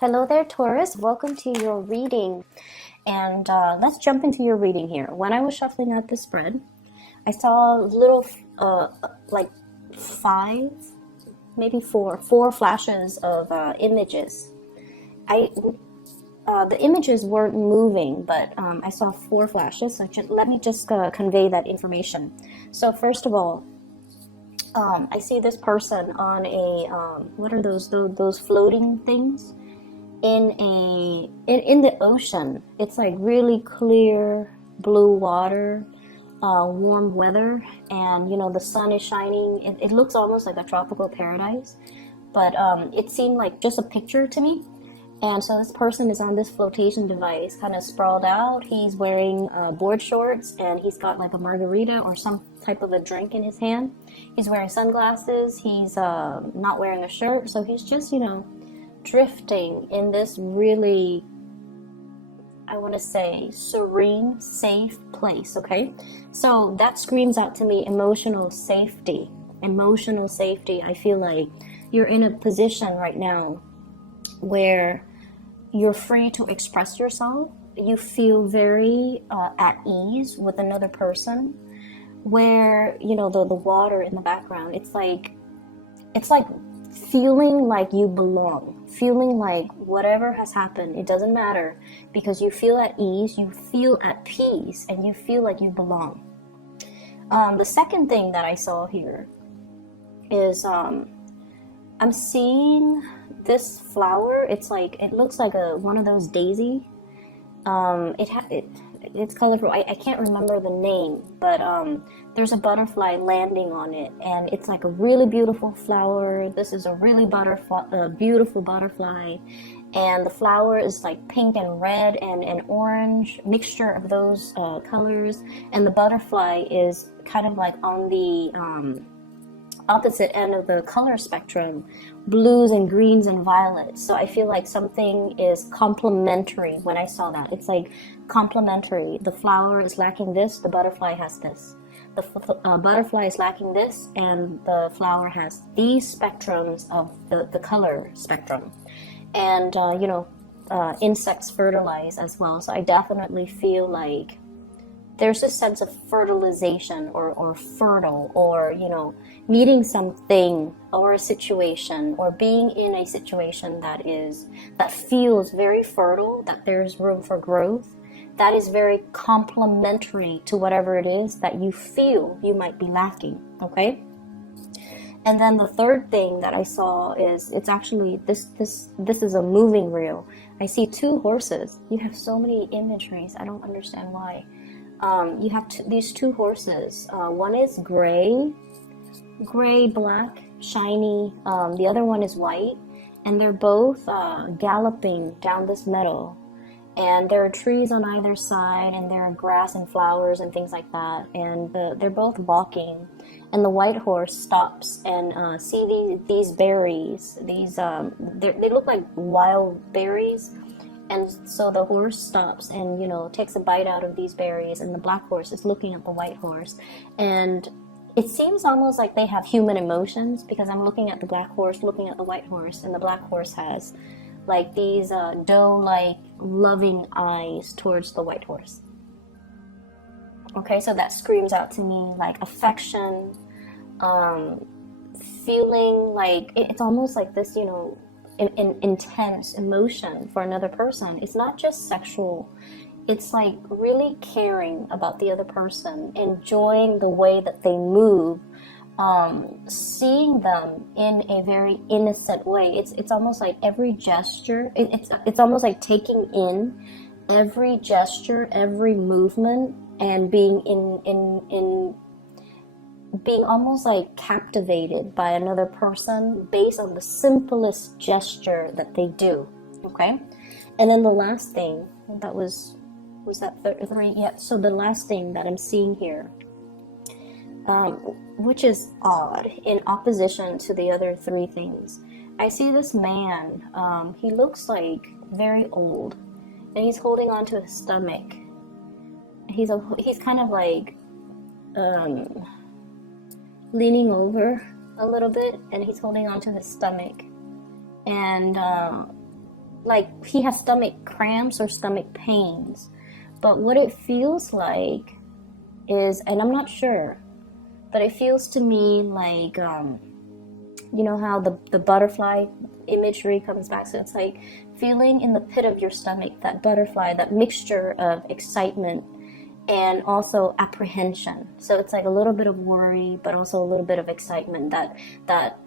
Hello there, Taurus. Welcome to your reading. And let's jump into your reading here. When I was shuffling out the spread, I saw little, like five, maybe four flashes of images. The images weren't moving, but I saw four flashes. So let me just convey that information. So first of all, I see this person on a what are those floating things in the ocean. It's like really clear blue water, warm weather, and the sun is shining. It looks almost like a tropical paradise, but it seemed like just a picture to me. And so this person is on this flotation device, kind of sprawled out. He's wearing board shorts, and he's got like a margarita or some type of a drink in his hand. He's wearing sunglasses. He's not wearing a shirt, so he's just, drifting in this really, I want to say, serene, safe place, okay? So that screams out to me emotional safety. Emotional safety. I feel like you're in a position right now where you're free to express yourself. You feel very at ease with another person, where the water in the background, it's like feeling like you belong, feeling like whatever has happened, it doesn't matter, because you feel at ease, you feel at peace, and you feel like you belong. The second thing that I saw here is I'm seeing this flower. It looks like one of those daisy. It's colorful. I can't remember the name, but there's a butterfly landing on it, and it's like a really beautiful flower. This is a really beautiful butterfly, and the flower is like pink and red and orange, mixture of those colors, and the butterfly is kind of like on the opposite end of the color spectrum, blues and greens and violets. So I feel like something is complementary when I saw that. It's like complementary. The flower is lacking this, the butterfly has this. The butterfly is lacking this, and the flower has these spectrums of the color spectrum. And, insects fertilize as well. So I definitely feel like there's a sense of fertilization or fertile, or meeting something or a situation, or being in a situation that feels very fertile, that there's room for growth, that is very complementary to whatever it is that you feel you might be lacking. Okay. And then the third thing that I saw is, it's actually this is a moving reel. I see two horses. You have so many imageries, I don't understand why. You have these two horses. One is gray, black, shiny. The other one is white, and they're both galloping down this meadow. And there are trees on either side, and there are grass and flowers and things like that. And they're both walking. And the white horse stops and see these berries. They look like wild berries. And so the horse stops and, takes a bite out of these berries, and the black horse is looking at the white horse. And it seems almost like they have human emotions, because I'm looking at the black horse, looking at the white horse, and the black horse has like these doe-like loving eyes towards the white horse. Okay, so that screams out to me like affection, feeling like it's almost like this, intense emotion for another person. It's not just sexual. It's like really caring about the other person, enjoying the way that they move, seeing them in a very innocent way. It's almost like every gesture. It's almost like taking in every gesture, every movement, and being being almost like captivated by another person based on the simplest gesture that they do. Okay. And then the last thing that was that three? Yeah. So the last thing that I'm seeing here, which is odd in opposition to the other three things, I see this man. He looks like very old, and he's holding onto his stomach. He's kind of like leaning over a little bit, and he's holding onto his stomach, and like he has stomach cramps or stomach pains. But what it feels like is, and I'm not sure, but it feels to me like, you know how the butterfly imagery comes back? So it's like feeling in the pit of your stomach, that butterfly, that mixture of excitement and also apprehension. So it's like a little bit of worry, but also a little bit of excitement. That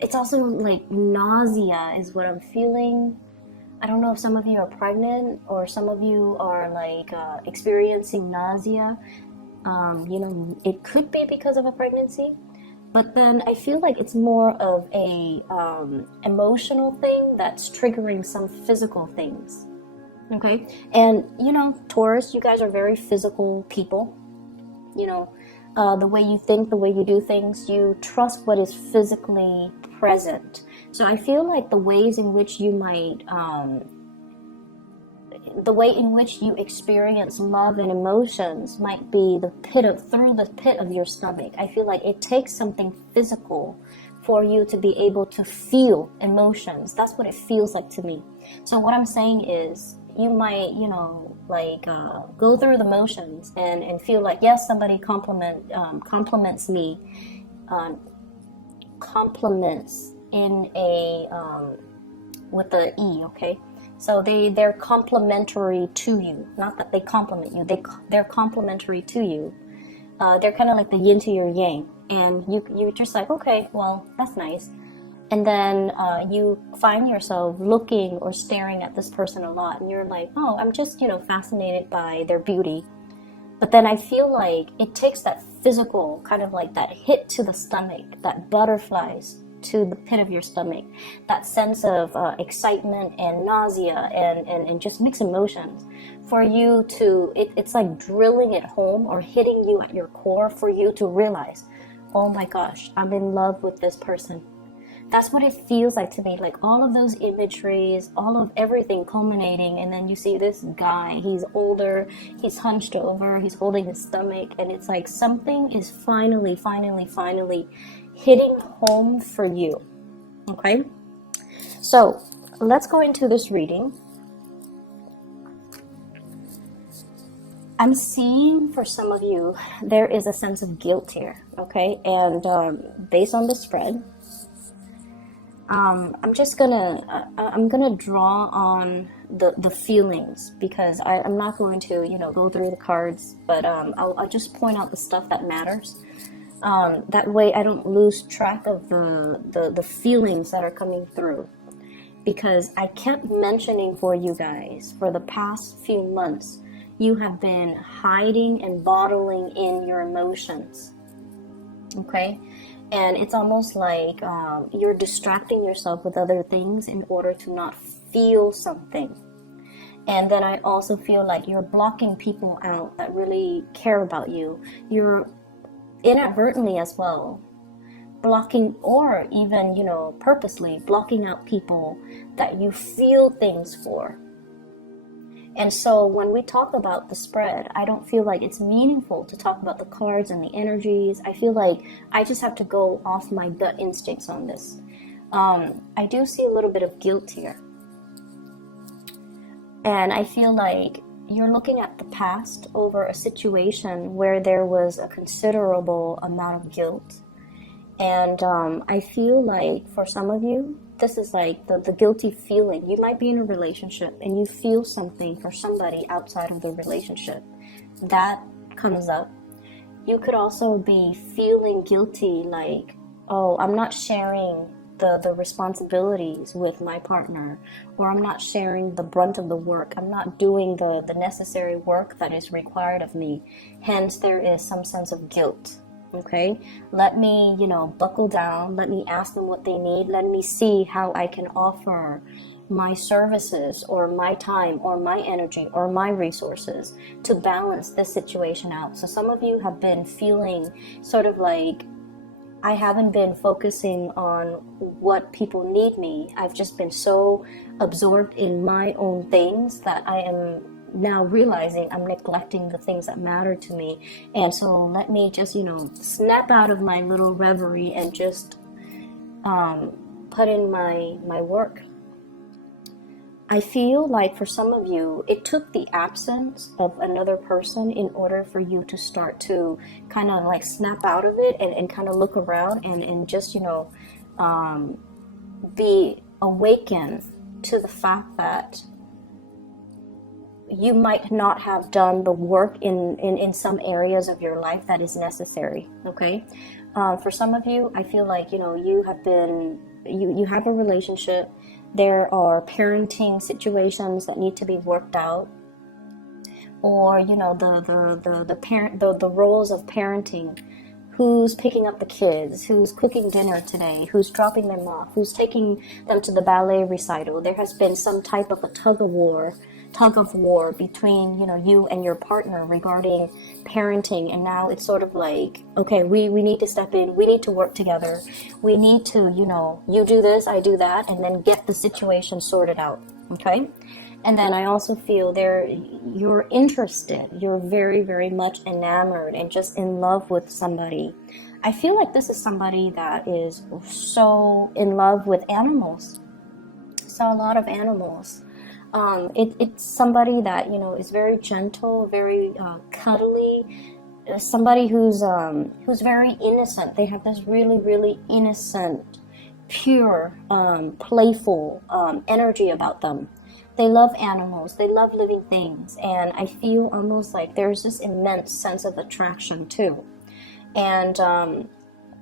it's also like nausea is what I'm feeling. I don't know if some of you are pregnant or some of you are like experiencing nausea. You know, it could be because of a pregnancy, but then I feel like it's more of a emotional thing that's triggering some physical things. Okay, and you know, Taurus, you guys are very physical people. You know, the way you think, the way you do things, you trust what is physically present. So I feel like the ways in which you might, the way in which you experience love and emotions might be through the pit of your stomach. I feel like it takes something physical for you to be able to feel emotions. That's what it feels like to me. So what I'm saying is, you might, you know, like go through the motions and feel like, yes, somebody compliments me, compliments in a with the E, okay? So they're complimentary to you. Not that they compliment you. They're complimentary to you. They're kind of like the yin to your yang, and you're just like, okay, well, that's nice. And then you find yourself looking or staring at this person a lot, and you're like, oh, I'm just, you know, fascinated by their beauty. But then I feel like it takes that physical kind of like that hit to the stomach, that butterflies to the pit of your stomach, that sense of excitement and nausea and just mixed emotions for you to, it's like drilling it home or hitting you at your core for you to realize, oh my gosh, I'm in love with this person. That's what it feels like to me, like all of those imageries, all of everything culminating, and then you see this guy, he's older, he's hunched over, he's holding his stomach, and it's like something is finally hitting home for you, okay? So let's go into this reading. I'm seeing for some of you, there is a sense of guilt here, okay? And based on the spread, I'm gonna draw on the feelings, because I'm not going to, you know, go through the cards, but I'll just point out the stuff that matters. That way I don't lose track of the feelings that are coming through, because I kept mentioning for you guys for the past few months, you have been hiding and bottling in your emotions, okay? And it's almost like you're distracting yourself with other things in order to not feel something. And then I also feel like you're blocking people out that really care about you. You're inadvertently as well blocking, or even, you know, purposely blocking out people that you feel things for. And so when we talk about the spread, I don't feel like it's meaningful to talk about the cards and the energies. I feel like I just have to go off my gut instincts on this. I do see a little bit of guilt here. And I feel like you're looking at the past over a situation where there was a considerable amount of guilt. And I feel like for some of you, this is like the guilty feeling. You might be in a relationship and you feel something for somebody outside of the relationship. That comes up. You could also be feeling guilty, like, oh, I'm not sharing the responsibilities with my partner, or I'm not sharing the brunt of the work. I'm not doing the necessary work that is required of me. Hence, there is some sense of guilt. Okay, let me, you know, buckle down. Let me ask them what they need. Let me see how I can offer my services or my time or my energy or my resources to balance this situation out. So some of you have been feeling sort of like, I haven't been focusing on what people need me. I've just been so absorbed in my own things that I am now realizing I'm neglecting the things that matter to me. And so let me just, you know, snap out of my little reverie and just put in my work. I feel like for some of you, it took the absence of another person in order for you to start to kind of like snap out of it and kind of look around and just, be awakened to the fact that you might not have done the work in some areas of your life that is necessary. Okay. For some of you, I feel like, you have been, you have a relationship. There are parenting situations that need to be worked out, or the roles of parenting. Who's picking up the kids? Who's cooking dinner today? Who's dropping them off? Who's taking them to the ballet recital? There has been some type of a tug of war between you and your partner regarding parenting, and now it's sort of like, okay, we need to step in, we need to work together, we need to you do this, I do that, and then get the situation sorted out. Okay. And then I also feel you're interested, you're very, very much enamored and just in love with somebody. I feel like this is somebody that is so in love with animals. So a lot of animals. It's somebody that, is very gentle, very cuddly, somebody who's very innocent. They have this really, really innocent, pure, playful energy about them. They love animals, they love living things, and I feel almost like there's this immense sense of attraction too. And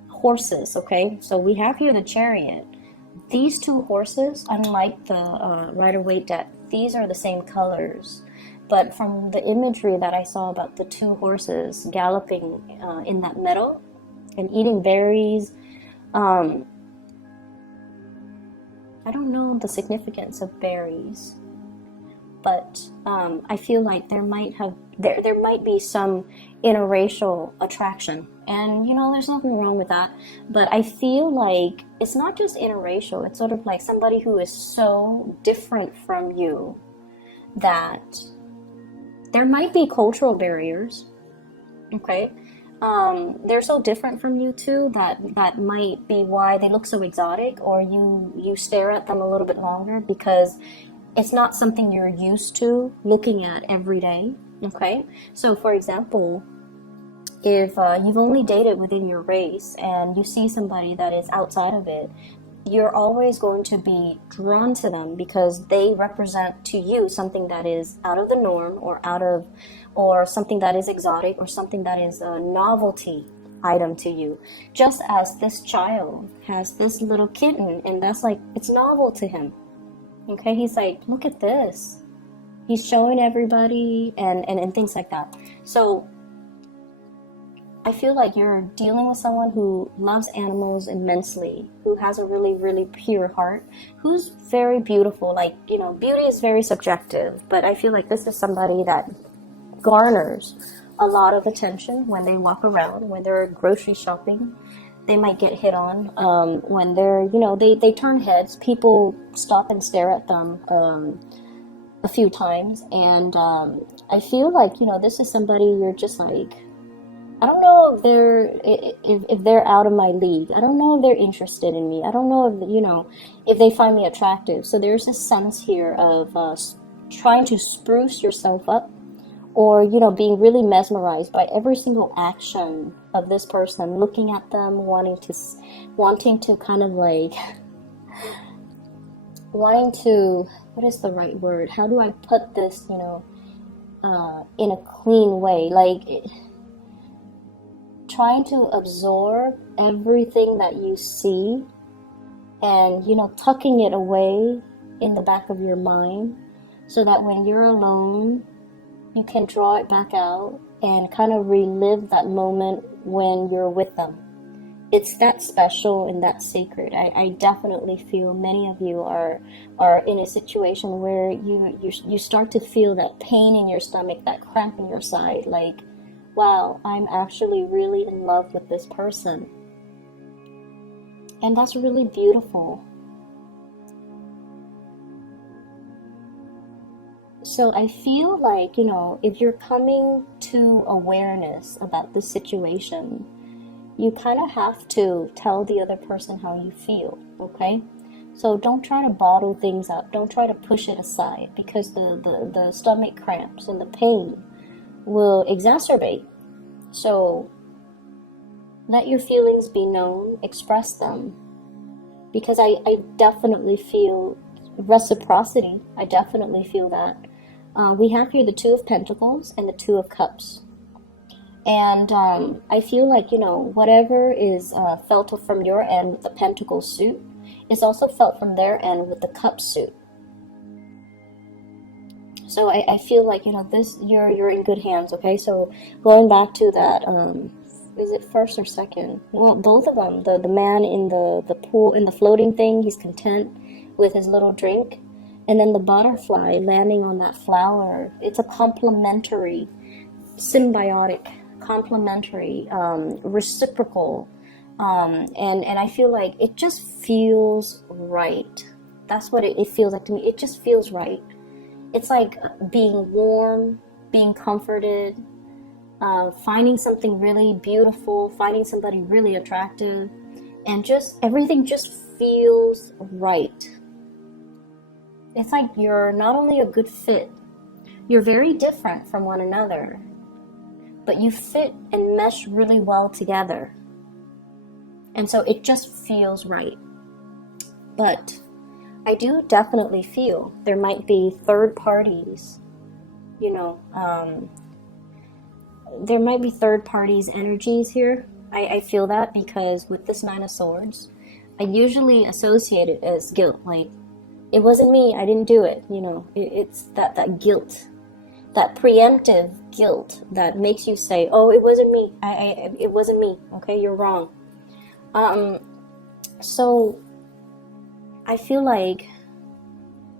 horses, okay? So we have here the Chariot. These two horses, unlike the Rider-Waite deck, these are the same colors. But from the imagery that I saw about the two horses galloping in that meadow and eating berries, I don't know the significance of berries, but I feel like there might be some interracial attraction, and there's nothing wrong with that. But I feel like it's not just interracial; it's sort of like somebody who is so different from you that there might be cultural barriers. Okay. They're so different from you too that might be why they look so exotic, or you stare at them a little bit longer because it's not something you're used to looking at every day. Okay, so for example, if you've only dated within your race and you see somebody that is outside of it, you're always going to be drawn to them because they represent to you something that is out of the norm, or something that is exotic, or something that is a novelty item to you. Just as this child has this little kitten, and that's like, it's novel to him. Okay, he's like, look at this. He's showing everybody and things like that. So I feel like you're dealing with someone who loves animals immensely, who has a really, really pure heart, who's very beautiful. Like, beauty is very subjective, but I feel like this is somebody that garners a lot of attention when they walk around, when they're grocery shopping. They might get hit on when they're, they turn heads. People stop and stare at them a few times. And I feel like, this is somebody you're just like, I don't know if they're out of my league. I don't know if they're interested in me. I don't know if they find me attractive. So there's a sense here of trying to spruce yourself up, or being really mesmerized by every single action of this person, looking at them, wanting to kind of like wanting to, what is the right word? How do I put this, in a clean way? Like, trying to absorb everything that you see and, tucking it away in the back of your mind so that when you're alone, you can draw it back out and kind of relive that moment when you're with them. It's that special and that sacred. I definitely feel many of you are in a situation where you start to feel that pain in your stomach, that cramp in your side, like, wow, I'm actually really in love with this person. And that's really beautiful. So I feel like, if you're coming to awareness about the situation, you kind of have to tell the other person how you feel, okay? So don't try to bottle things up. Don't try to push it aside, because the stomach cramps and the pain will exacerbate. So let your feelings be known, express them, because I definitely feel reciprocity. I definitely feel that. We have here the Two of Pentacles and the Two of Cups. And I feel like, whatever is felt from your end with the Pentacle suit is also felt from their end with the Cup suit. So I feel like, this, you're in good hands, okay? So going back to that, is it first or second? Well, both of them. The man in the pool, in the floating thing, he's content with his little drink. And then the butterfly landing on that flower, it's a complementary, symbiotic, complementary, reciprocal, and I feel like it just feels right. That's what it feels like to me. It just feels right. It's like being warm, being comforted, finding something really beautiful, finding somebody really attractive, and just everything just feels right. It's like you're not only a good fit, you're very different from one another, but you fit and mesh really well together. And so it just feels right. But I do definitely feel there might be third parties, there might be third parties energies here. I feel that because with this Nine of Swords, I usually associate it as guilt. Like, it wasn't me, I didn't do it, it's that guilt, that preemptive guilt that makes you say, oh, it wasn't me, it wasn't me, okay, you're wrong. So I feel like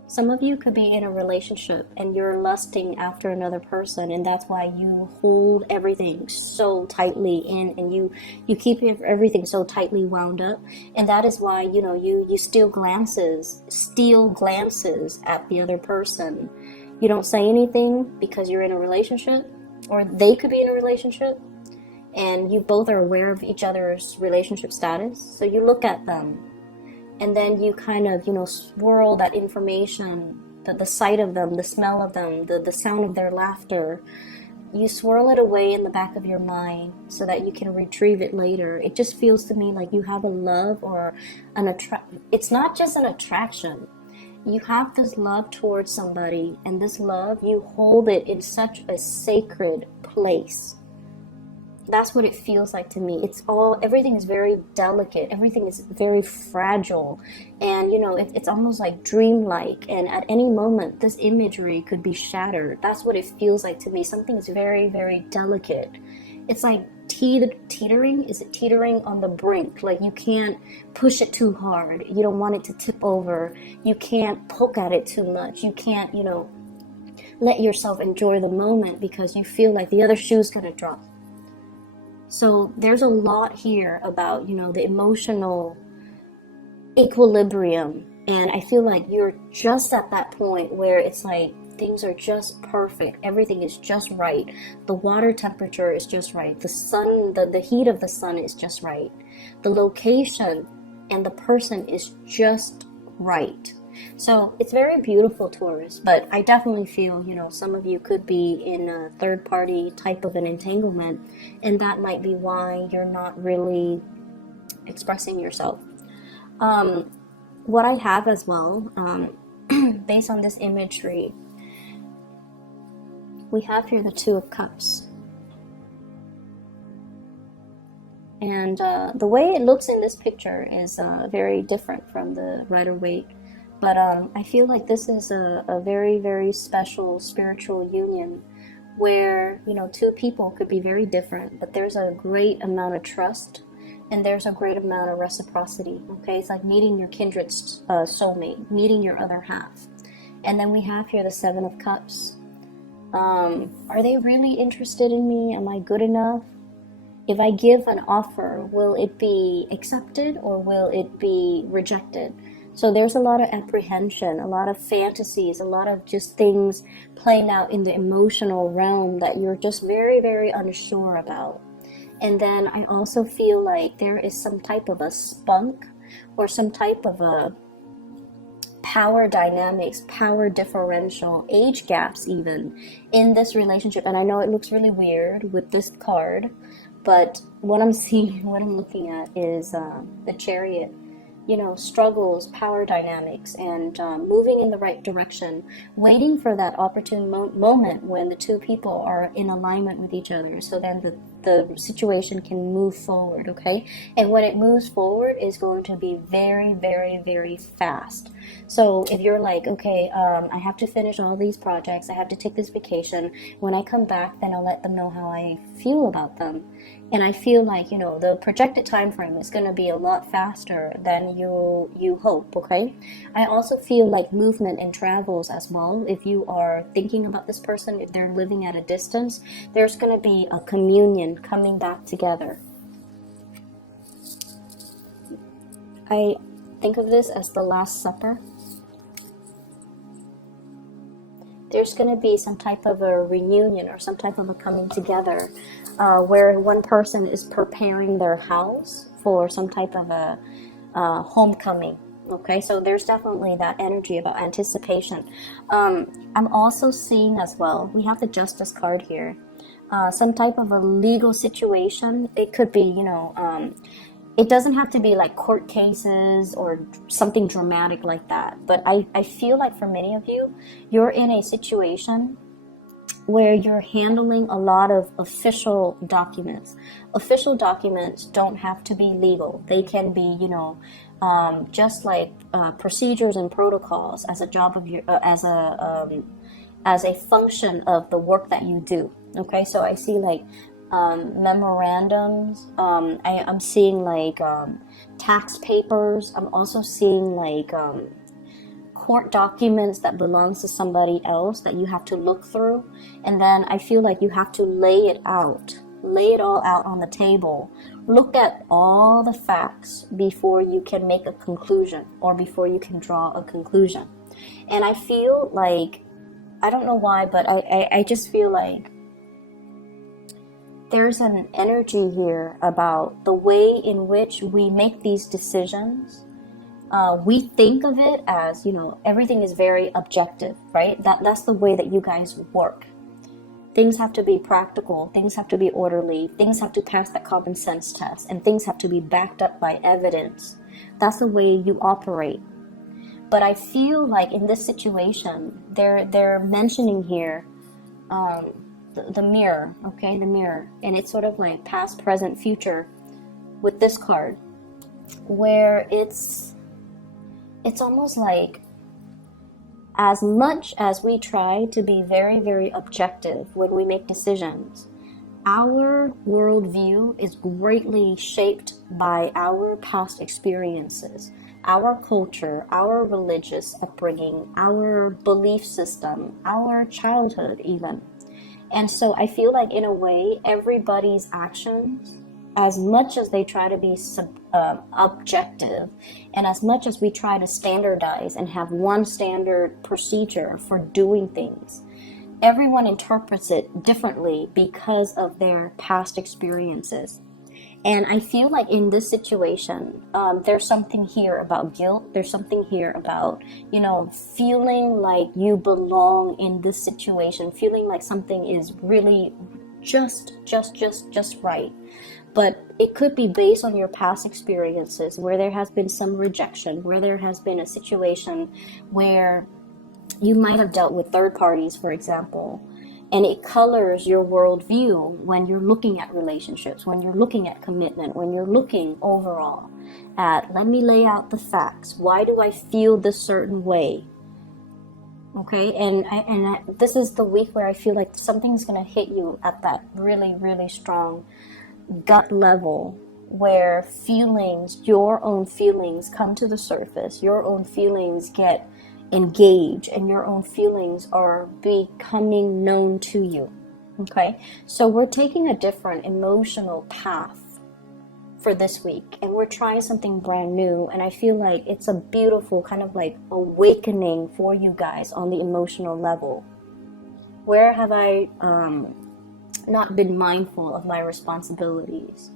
some of you could be in a relationship and you're lusting after another person, and that's why you hold everything so tightly in, and you keep everything so tightly wound up, and that is why you steal glances at the other person. You don't say anything because you're in a relationship, or they could be in a relationship, and you both are aware of each other's relationship status, so you look at them. And then you kind of, swirl that information, the sight of them, the smell of them, the sound of their laughter. You swirl it away in the back of your mind so that you can retrieve it later. It just feels to me like you have a love or it's not just an attraction. You have this love towards somebody, and this love, you hold it in such a sacred place. That's what it feels like to me. Everything is very delicate. Everything is very fragile. And, it's almost like dreamlike. And at any moment, this imagery could be shattered. That's what it feels like to me. Something is very, very delicate. It's like teetering. Is it teetering on the brink? Like, you can't push it too hard. You don't want it to tip over. You can't poke at it too much. You can't, let yourself enjoy the moment because you feel like the other shoe's going to drop. So there's a lot here about, the emotional equilibrium. And I feel like you're just at that point where it's like things are just perfect. Everything is just right. The water temperature is just right. The sun, the heat of the sun is just right. The location and the person is just right. So it's very beautiful, Taurus, but I definitely feel, some of you could be in a third party type of an entanglement, and that might be why you're not really expressing yourself. What I have as well, based on this imagery, we have here the Two of Cups. And the way it looks in this picture is very different from the Rider-Waite. But I feel like this is a very, very special spiritual union where, two people could be very different, but there's a great amount of trust and there's a great amount of reciprocity, okay? It's like meeting your kindred soulmate, meeting your other half. And then we have here the Seven of Cups. Are they really interested in me? Am I good enough? If I give an offer, will it be accepted or will it be rejected? So there's a lot of apprehension, a lot of fantasies, a lot of just things playing out in the emotional realm that you're just very, very unsure about. And then I also feel like there is some type of a spunk or some type of a power dynamics, power differential, age gaps even in this relationship. And I know it looks really weird with this card, but what I'm seeing, what I'm looking at is the Chariot. You know, struggles, power dynamics, and moving in the right direction, waiting for that opportune moment when the two people are in alignment with each other, so then the situation can move forward, okay? And when it moves forward, is going to be very, very, very fast. So if you're like, okay, I have to finish all these projects, I have to take this vacation, when I come back, then I'll let them know how I feel about them. And I feel like, you know, the projected time frame is going to be a lot faster than you hope, okay? I also feel like movement and travels as well. If you are thinking about this person, if they're living at a distance, there's going to be a communion coming back together. I think of this as the Last Supper. There's going to be some type of a reunion or some type of a coming together where one person is preparing their house for some type of a homecoming. Okay, so there's definitely that energy about anticipation. I'm also seeing as well, we have the Justice card here, some type of a legal situation. It could be, you know, it doesn't have to be like court cases or something dramatic like that. But I feel like for many of you, you're in a situation where you're handling a lot of official documents. Official documents don't have to be legal. They can be, you know, just like procedures and protocols as a job of your, as a function of the work that you do. Okay, so I see like memorandums. I'm seeing like tax papers. I'm also seeing like court documents that belongs to somebody else that you have to look through, and then I feel like you have to lay it all out on the table. Look at all the facts before you can make a conclusion or before you can draw a conclusion. And I feel like, I don't know why, but I just feel like there's an energy here about the way in which we make these decisions. We think of it as, you know, everything is very objective, right? That's the way that you guys work. Things have to be practical, things have to be orderly, things have to pass that common sense test, and things have to be backed up by evidence. That's the way you operate. But I feel like in this situation, they're mentioning here the mirror, okay, the mirror. And it's sort of like past, present, future with this card, where it's almost like, as much as we try to be very, very objective when we make decisions, our worldview is greatly shaped by our past experiences, our culture, our religious upbringing, our belief system, our childhood even. And so I feel like in a way, everybody's actions, as much as they try to be objective, and as much as we try to standardize and have one standard procedure for doing things, everyone interprets it differently because of their past experiences. And I feel like in this situation, there's something here about guilt. There's something here about, you know, feeling like you belong in this situation, feeling like something is really just right. But it could be based on your past experiences where there has been some rejection, where there has been a situation where you might have dealt with third parties, for example, and it colors your worldview when you're looking at relationships, when you're looking at commitment, when you're looking overall at, let me lay out the facts. Why do I feel this certain way? Okay, and this is the week where I feel like something's going to hit you at that really, really strong gut level, where feelings, your own feelings come to the surface, your own feelings get engaged, and your own feelings are becoming known to you. Okay, so we're taking a different emotional path for this week, and we're trying something brand new, and I feel like it's a beautiful kind of like awakening for you guys on the emotional level. Where have I not been mindful of my responsibilities?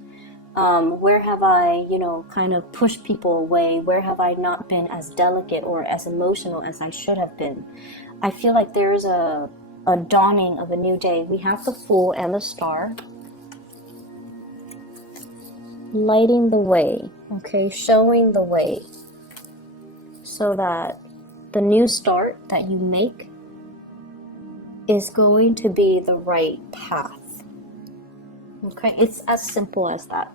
Where have I, kind of pushed people away? Where have I not been as delicate or as emotional as I should have been? I feel like there's a dawning of a new day. We have the Fool and the Star lighting the way, okay, showing the way, so that the new start that you make is going to be the right path. Okay, it's as simple as that.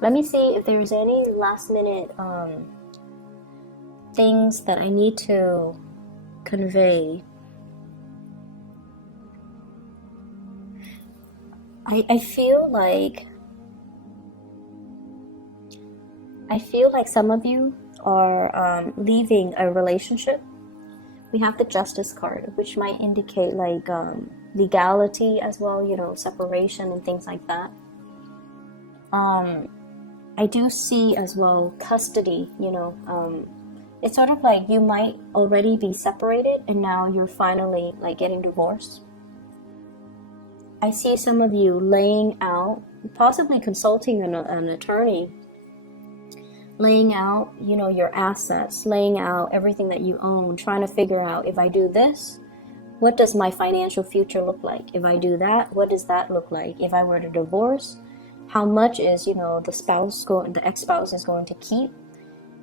Let me see if there's any last minute things that I need to convey. I feel like some of you are leaving a relationship. We have the Justice card, which might indicate like legality as well, separation and things like that. I do see as well custody, it's sort of like you might already be separated and now you're finally like getting divorced. I see some of you laying out, possibly consulting an attorney, laying out, your assets, laying out everything that you own, trying to figure out, if I do this, what does my financial future look like? If I do that, what does that look like? If I were to divorce, how much is, the ex-spouse is going to keep?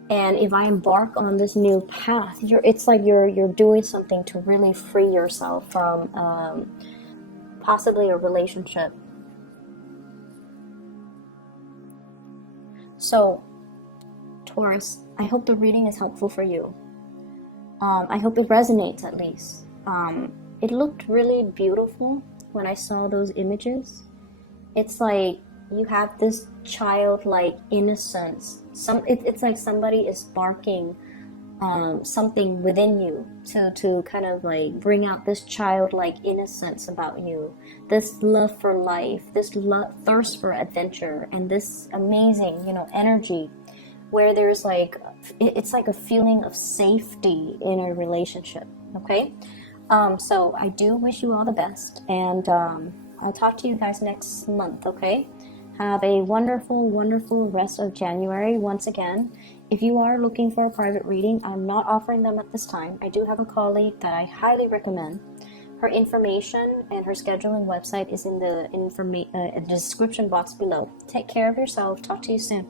And if I embark on this new path, it's like you're doing something to really free yourself from possibly a relationship. So, Taurus, I hope the reading is helpful for you. I hope it resonates at least. It looked really beautiful when I saw those images. It's like you have this childlike innocence. It's like somebody is sparking something within you to kind of like bring out this childlike innocence about you, this love for life, this thirst for adventure, and this amazing, energy where there's like, it's like a feeling of safety in a relationship. Okay, so I do wish you all the best, and I'll talk to you guys next month. Okay, have a wonderful, wonderful rest of January. Once again, if you are looking for a private reading, I'm not offering them at this time. I do have a colleague that I highly recommend. Her information and her scheduling website is in the description box below. Take care of yourself. Talk to you soon.